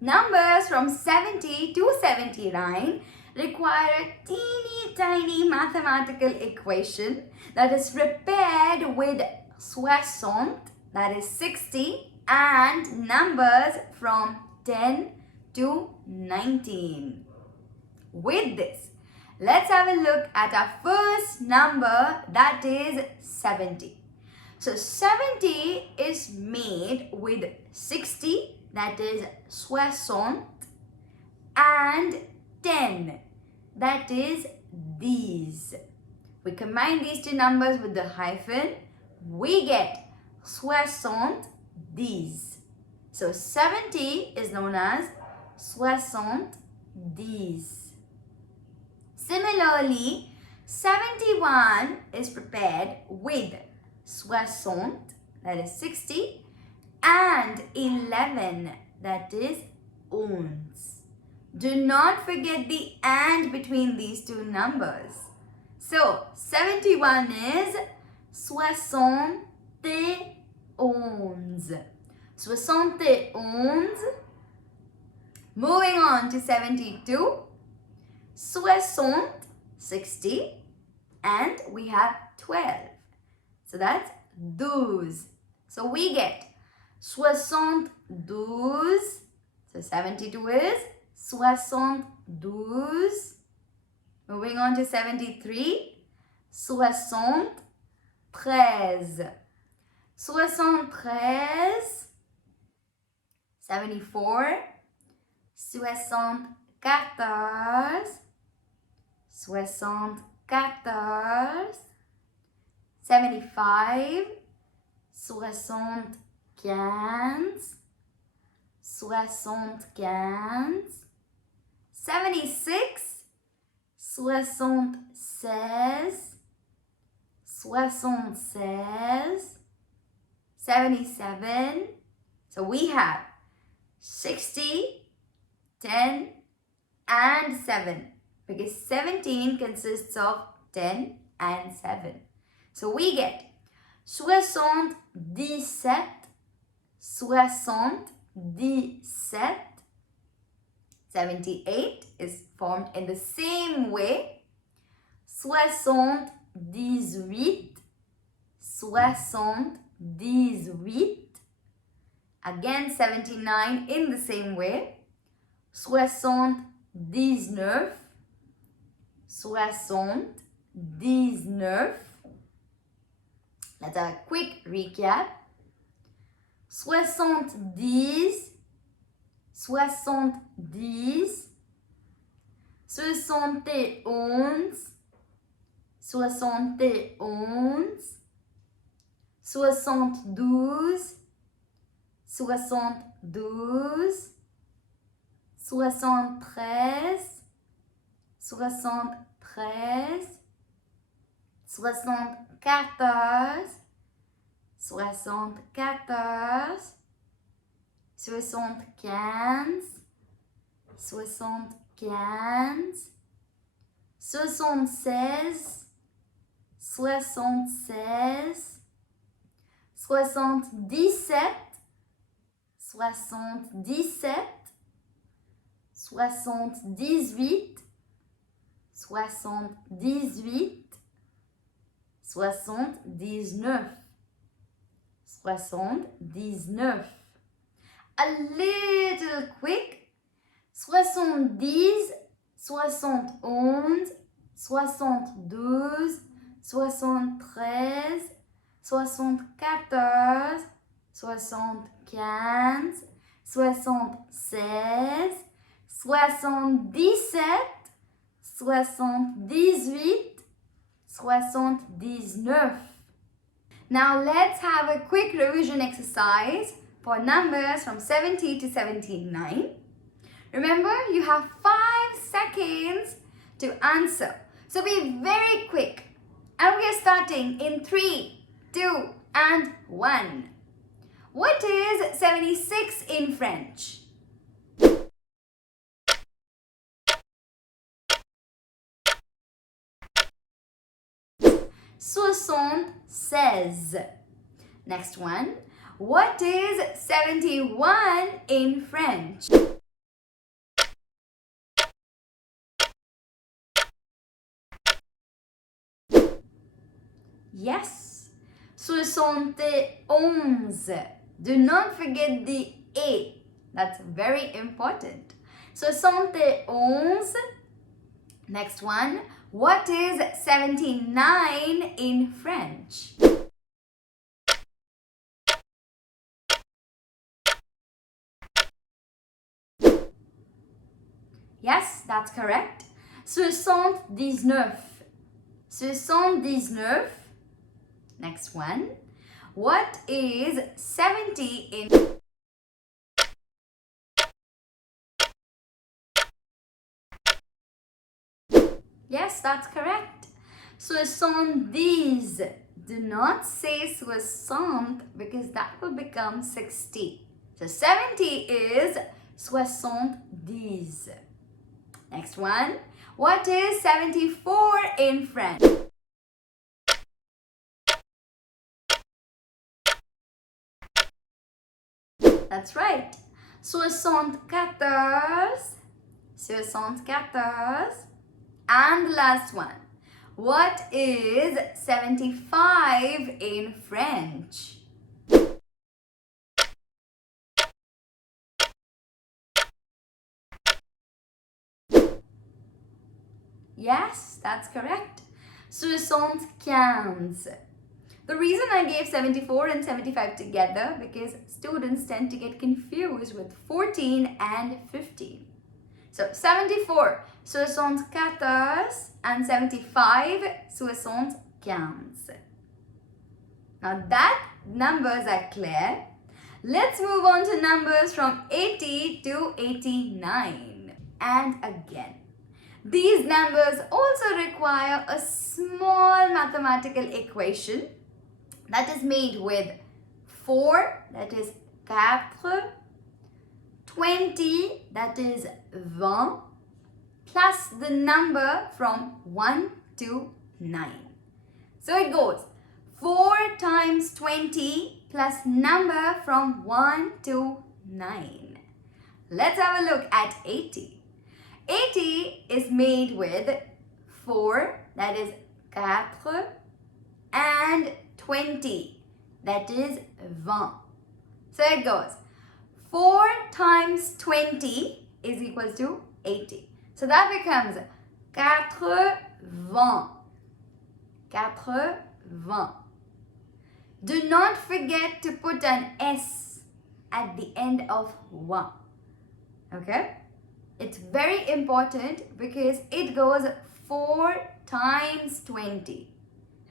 Numbers from 70 to 79 require a teeny tiny mathematical equation that is prepared with 60, that is 60, and numbers from 10 to 19. With this, let's have a look at our first number, that is 70. So 70 is made with 60, that is 60, and 10, that is these. We combine these two numbers with the hyphen, we get 60 these. So 70 is known as 60 these. Similarly, 71 is prepared with 60, that is 60, and 11, that is ons. Do not forget the and between these two numbers. So 71 is 71. 71. Moving on to 72. 60, and we have 12. So that's 12. So we get 72. So 72 is 72. Moving on to 73. 73. 73. 74. 74. 74. 75. 75. 75. 76. 76. 76. 77. So we have 60, 10, and 7. Because 17 consists of 10 and 7. So we get 77, 77. 78 is formed in the same way. 78, 78. Again 79 in the same way. 79, 79. Let's have a quick recap. 70, 70. 71, 71. 72, 72. 73, 73. 74, 74. 75, 75. 76, 76. 77, 77. 78, 78. 79, 79. A little quick. 70, 71, 72, 73, 74, 75, 76, 77, 78, 79. Now let's have a quick revision exercise for numbers from 70 to 79. Remember, you have 5 seconds to answer. So be very quick. And we are starting in 3, 2, and 1. What is 76 in French? 76. Next one. What is 71 in French? Yes. 71. Do not forget the A. That's very important. 71. Next one. What is 79 in French? Yes, that's correct. 79. 79. Next one. What is 70 in... Yes, that's correct. 70. Do not say 60 because that will become 60. So 70 is 70. Next one. What is 74 in French? That's right. 74. 74. And the last one. What is 75 in French? Yes, that's correct. 75. The reason I gave 74 and 75 together because students tend to get confused with 14 and 15. So 74, 74 and 75, 75. Now that numbers are clear. Let's move on to numbers from 80 to 89. And again, these numbers also require a small mathematical equation that is made with 4, that is 4, 20, that is 20, plus the number from 1 to 9. So it goes 4 times 20 plus number from 1 to 9. Let's have a look at 80. 80 is made with 4, that is 4, and 20, that is 20. So it goes 4 times 20 is equal to 80. So that becomes 80. 80. Do not forget to put an S at the end of 1. Okay? It's very important because it goes 4 times 20.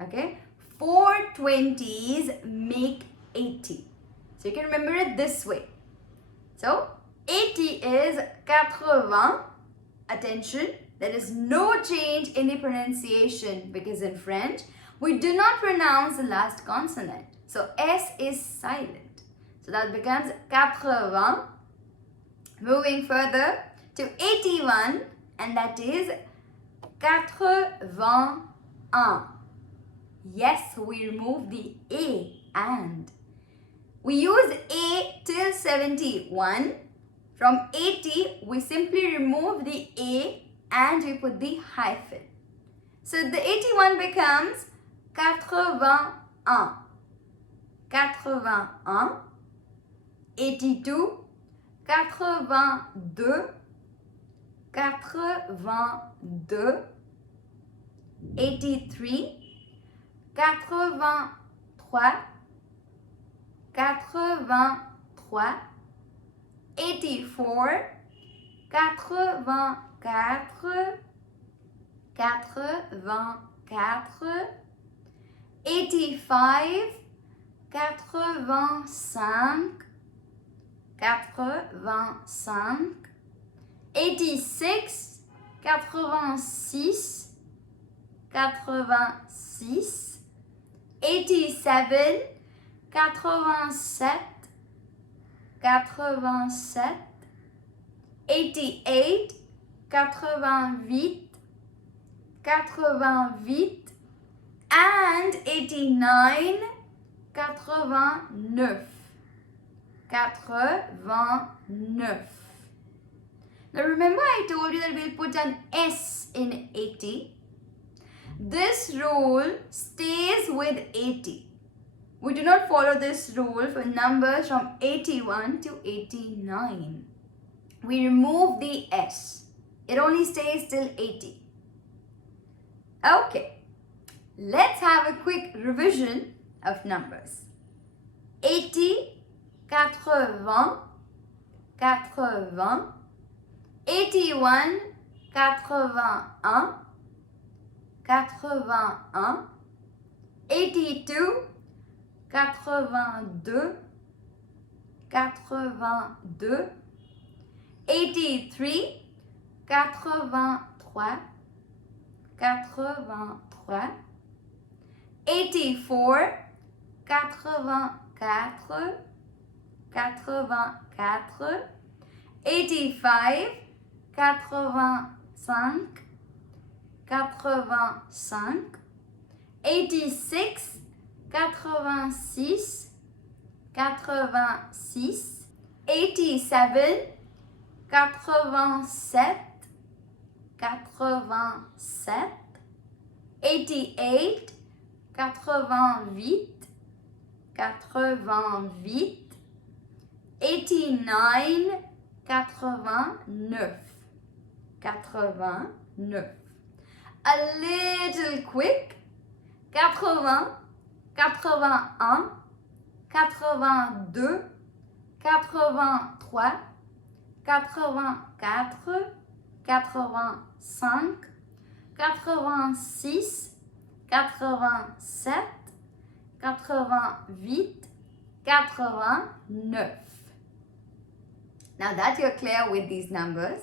Okay? 4 20s make 80. So you can remember it this way. So 80 is 80. Attention, there is no change in the pronunciation because in French, we do not pronounce the last consonant. So S is silent. So that becomes 80. Moving further to 81, and that is 81. Yes, we remove the A and. We use A till 71. From 80, we simply remove the A and we put the hyphen. So the 81 becomes 81. 81. 82. 82. 82. 83. 83. 83. 84. 84. 84. 85. 85. 85. 86. 86. 86. 87. 87. 87. 88. 88. 88. And 89. 89. 89. Now remember I told you that we'll put an S in 80. This rule stays with 80. We do not follow this rule for numbers from 81 to 89. We remove the S. It only stays till 80. Okay, let's have a quick revision of numbers. 80, 80, 80, 81, 81, 81, 82, 82, 82, 83, 83, 83, 84, 84, 84, 85, 85, 85, 86, 86, 86, 87, 87, 87, 88, 88, 88, 89, 89, 89. A little quick. 80, 81, 82, 83, 84, 85, 86, 87, 88, 89. Now that you're clear with these numbers,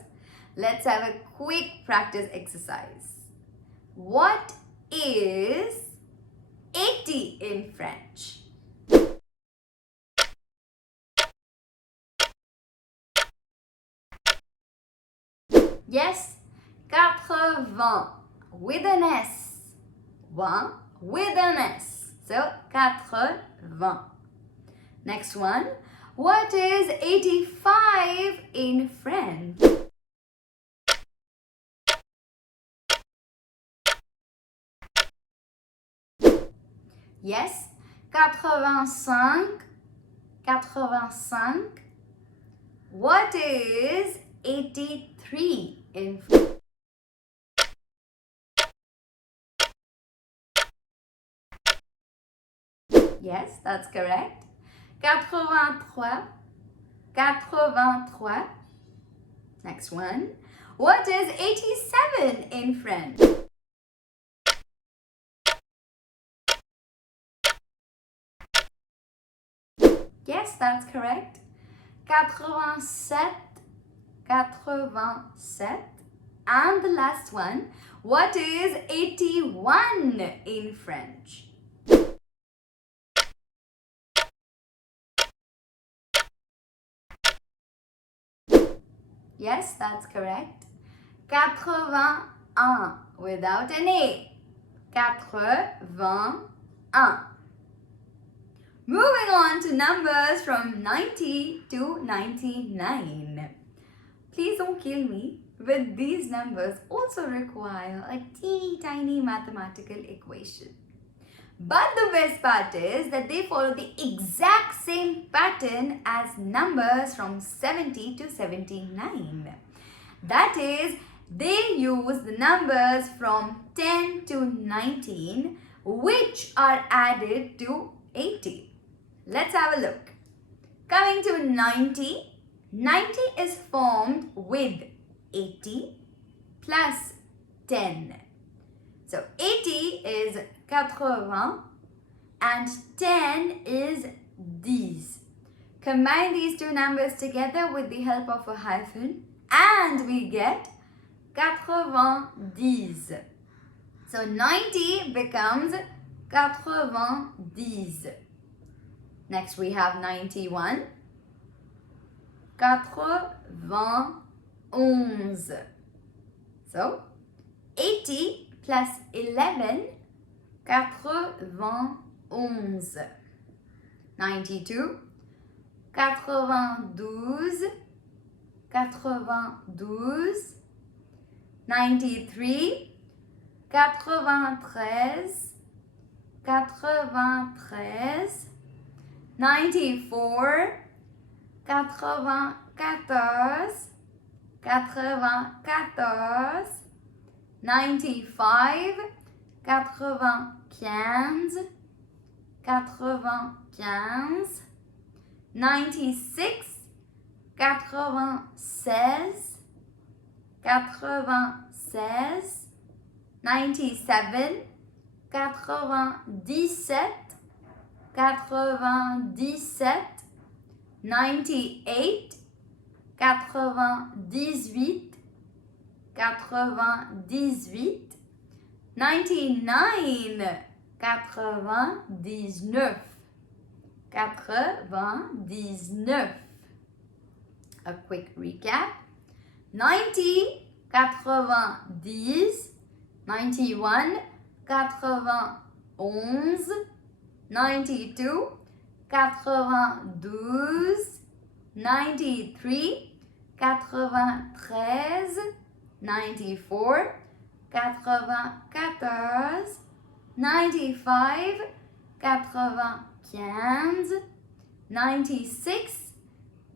let's have a quick practice exercise. What is 80 in French? Yes, 80 with an S. 1 with an S. So 80. Next one. What is 85 in French? Yes, 85, 85. What is 83 in French? Yes, that's correct. 83, 83. Next one. What is 87 in French? Yes, that's correct. 87, 87. And the last one. What is 81 in French? Yes, that's correct. 81 without an A. 81. Moving on to numbers from 90 to 99. Please don't kill me, but these numbers also require a teeny tiny mathematical equation. But the best part is that they follow the exact same pattern as numbers from 70 to 79. That is, they use the numbers from 10 to 19, which are added to 80. Let's have a look. Coming to 90, 90 is formed with 80 plus 10. So 80 is 80 and 10 is 10. Combine these two numbers together with the help of a hyphen and we get 90. So 90 becomes 90. Next we have 91. 91. So 80 plus 11, 91. 92, 92, 92. 93, 93, 93, 94, 94, 94, 95, 95, 95, 96, 96, 96, 97, 97, 97, 98, 98, 98, 99, 99, 99. A quick recap. 90, 90, 91, 91, 92, 92, 93, 93, 94, 94, 95, 95, 96,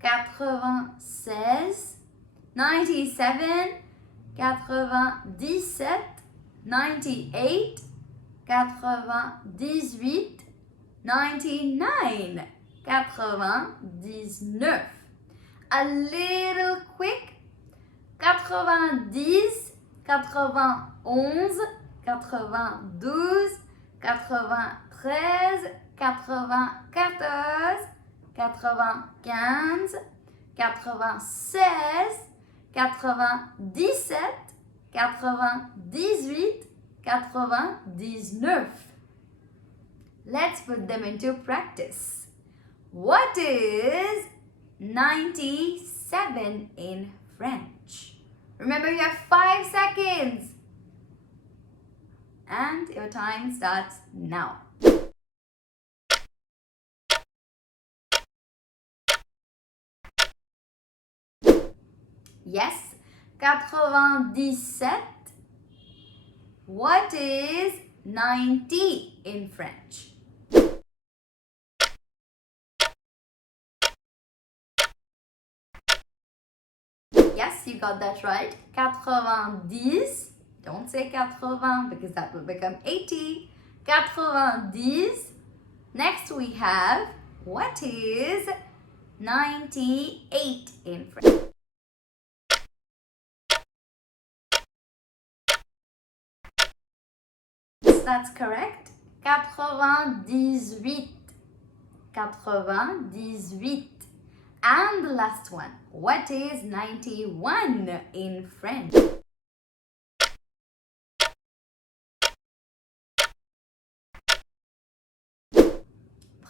96, 97, 97, 98, 98, 99, 99. A little quick. 90, 91, 92, 93, 94, 95, 96, 97, 98, 99. Let's put them into practice. What is 97 in French? Remember, you have 5 seconds. And your time starts now. Yes, 97. What is 90 in French? Yes, you got that right. 90. Don't say 80 because that will become 80. 90. Next we have, what is 98 in French? That's correct. 98. 98. And the last one. What is 91 in French?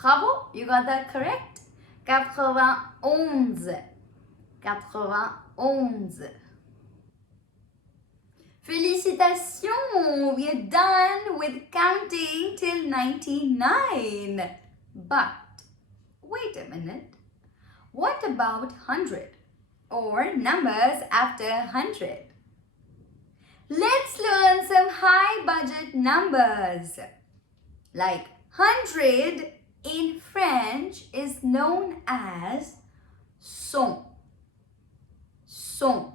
Bravo, you got that correct. 91. 91. Félicitations! We are done with counting till 99. But wait a minute. What about 100 or numbers after 100? Let's learn some high budget numbers. Like 100 in French is known as cent. Cent.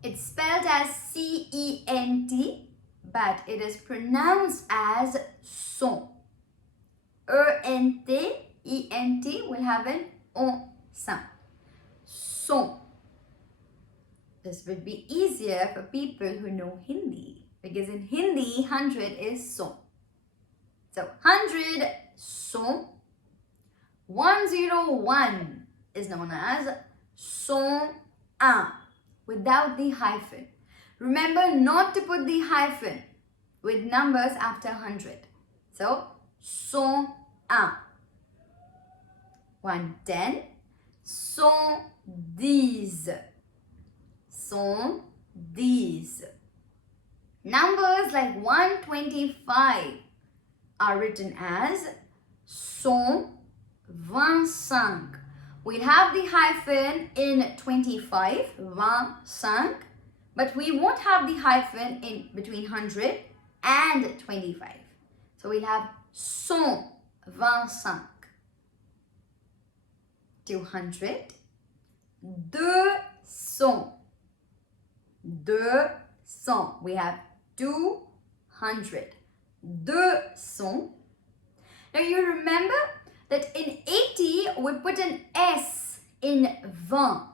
It's spelled as C-E-N-T, but it is pronounced as cent. E-N-T, E-N-T will have an on sound. Cent. This would be easier for people who know Hindi, because in Hindi, 100 is cent. So 100, cent. 101 is known as 101 without the hyphen. Remember not to put the hyphen with numbers after 100. So 101. 110, 110. 110. Numbers like 125 are written as 125. We'll have the hyphen in 25, 25, but we won't have the hyphen in between 100 and 25. So we'll have 125. 200. 200. 200. We have 200. 200. Now you remember that in 80 we put an S in 20.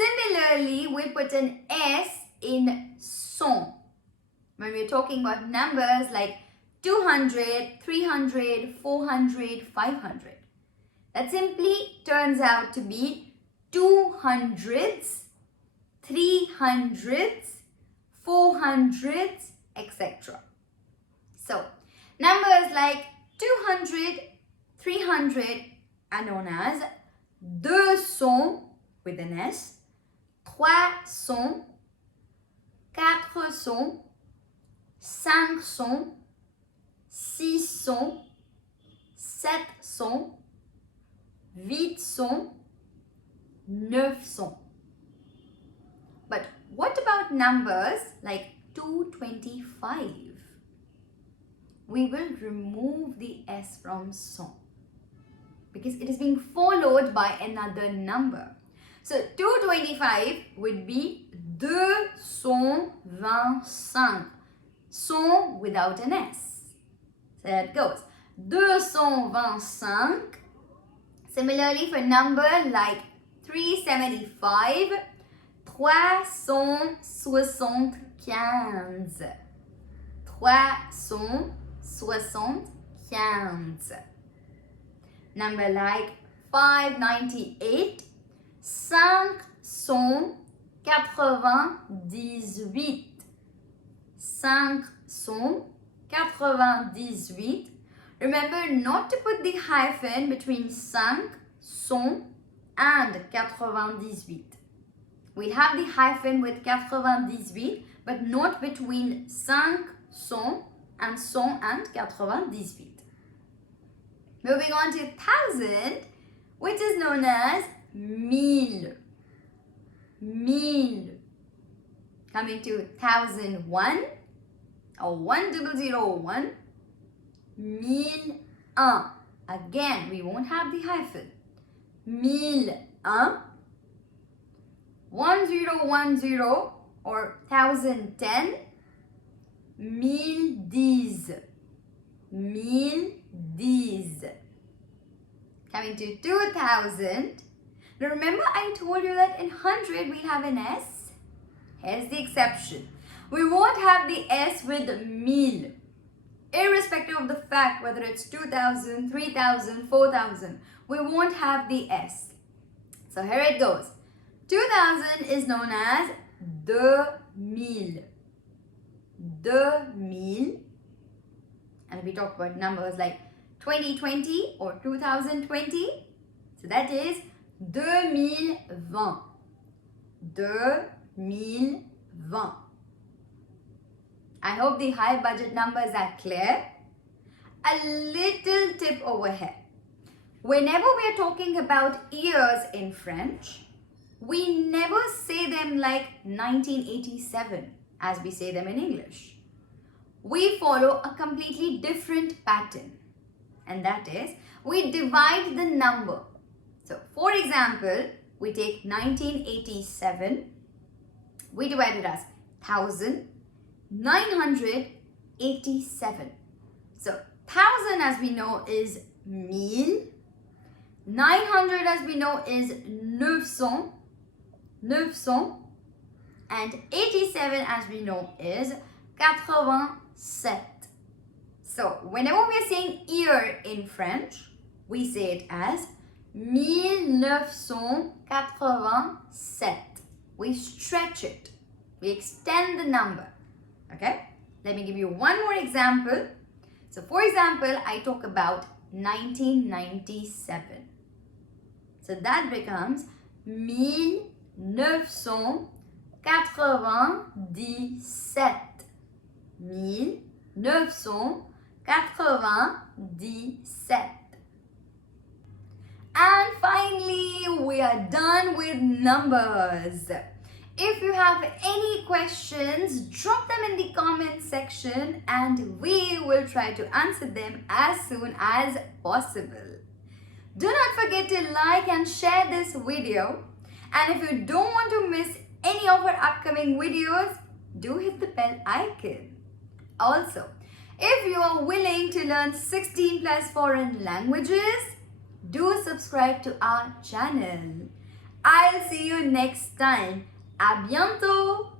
Similarly, we put an S in 100. When we're talking about numbers like 200, 300, 400, 500. That simply turns out to be 200s, 300s, 400s, etc. So, numbers like 200, 300 are known as 200 with an S, 300, 400, 500, 600, 700, 800, 900. But what about numbers like 225? We will remove the S from son because it is being followed by another number. So 225 would be 225. Son without an S. So there it goes. 225. Similarly, for number like 375, 375. 375. Number like 598, 598. 598. Remember not to put the hyphen between 500 and 98. We'll have the hyphen with 98, but not between 500 and 198. Moving on to 1000, which is known as 1000. 1000. Coming to 1001 or 1001. 1001. Again, we won't have the hyphen. 1001. 1010 or 1010. 1010. 1010. Coming to 2000. Now remember I told you that in 100 we have an S. Here's the exception. We won't have the S with 1000. Irrespective of the fact whether it's 2000, 3000, 4000, we won't have the S. So here it goes. 2000 is known as 2000. 2000. And we talk about numbers like 2020 or 2020. So that is 2020. 2020. I hope the high budget numbers are clear. A little tip over here. Whenever we are talking about years in French, we never say them like 1987 as we say them in English. We follow a completely different pattern, and that is we divide the number. So for example, we take 1987, we divide it as 1987. So 1000 as we know is 1000. 900 as we know is 900. 900. And 87 as we know is 87. So whenever we are saying year in French, we say it as 1987. We stretch it. We extend the number. Okay? Let me give you one more example. So for example, I talk about 1997. So that becomes 1997. 1997. And finally, we are done with numbers. If you have any questions, drop them in the comment section and we will try to answer them as soon as possible. Do not forget to like and share this video. And if you don't want to miss any of our upcoming videos, do hit the bell icon. Also, if you are willing to learn 16 plus foreign languages, do subscribe to our channel. I'll see you next time. À bientôt!